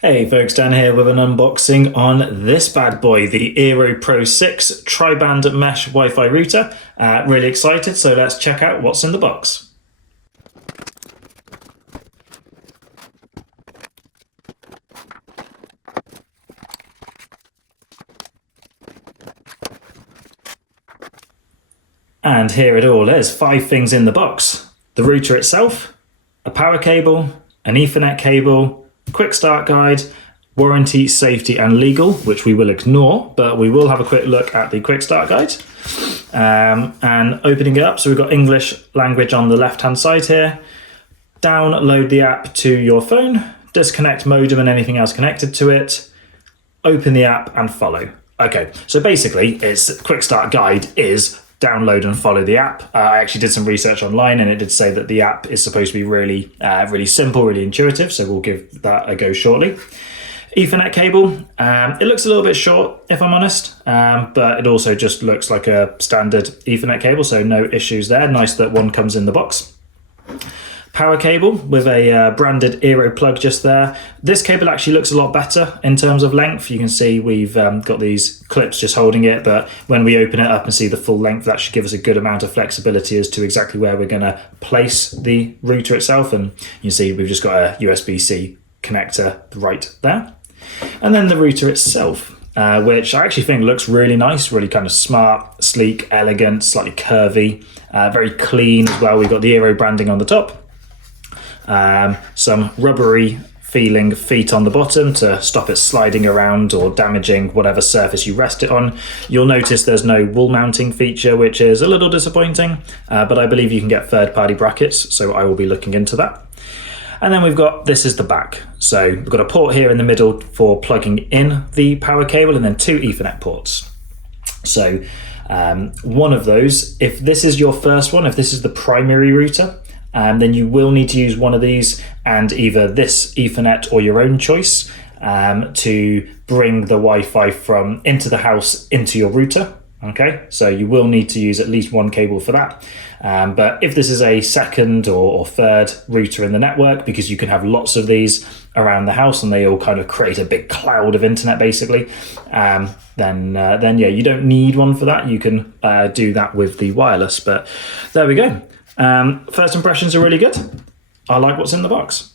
Hey folks, Dan here with an unboxing on this bad boy, the eero Pro 6 tri-band mesh Wi-Fi router. Really excited, so let's check out what's in the box. And here it all is, 5 things in the box. The router itself, a power cable, an Ethernet cable, quick start guide, warranty, safety and legal, which we will ignore, but we will have a quick look at the quick start guide. And opening it up, so we've got English language on the left hand side here. Download the app to your phone, disconnect modem and anything else connected to it, open the app and follow. Okay, so basically its quick start guide is download and follow the app. I actually did some research online and it did say that the app is supposed to be really simple, really intuitive, so we'll give that a go shortly. Ethernet cable, it looks a little bit short if I'm honest, but it also just looks like a standard Ethernet cable, so no issues there. Nice that one comes in the box. Power cable with a branded eero plug just there. This cable actually looks a lot better in terms of length. You can see we've got these clips just holding it, but when we open it up and see the full length, that should give us a good amount of flexibility as to exactly where we're going to place the router itself. And you see we've just got a USB-C connector right there. And then the router itself, which I actually think looks really nice, really kind of smart, sleek, elegant, slightly curvy, very clean as well. We've got the eero branding on the top. Some rubbery feeling feet on the bottom to stop it sliding around or damaging whatever surface you rest it on. You'll notice there's no wall mounting feature, which is a little disappointing, but I believe you can get third-party brackets, so I will be looking into that. And then we've got, this is the back. So we've got a port here in the middle for plugging in the power cable and then 2 Ethernet ports. So one of those, if this is your first one, if this is the primary router, then you will need to use one of these and either this Ethernet or your own choice to bring the Wi-Fi from into the house into your router. Okay, so you will need to use at least one cable for that. But if this is a second or third router in the network, because you can have lots of these around the house and they all kind of create a big cloud of internet basically, then yeah, you don't need one for that. You can do that with the wireless, but there we go. First impressions are really good. I like what's in the box.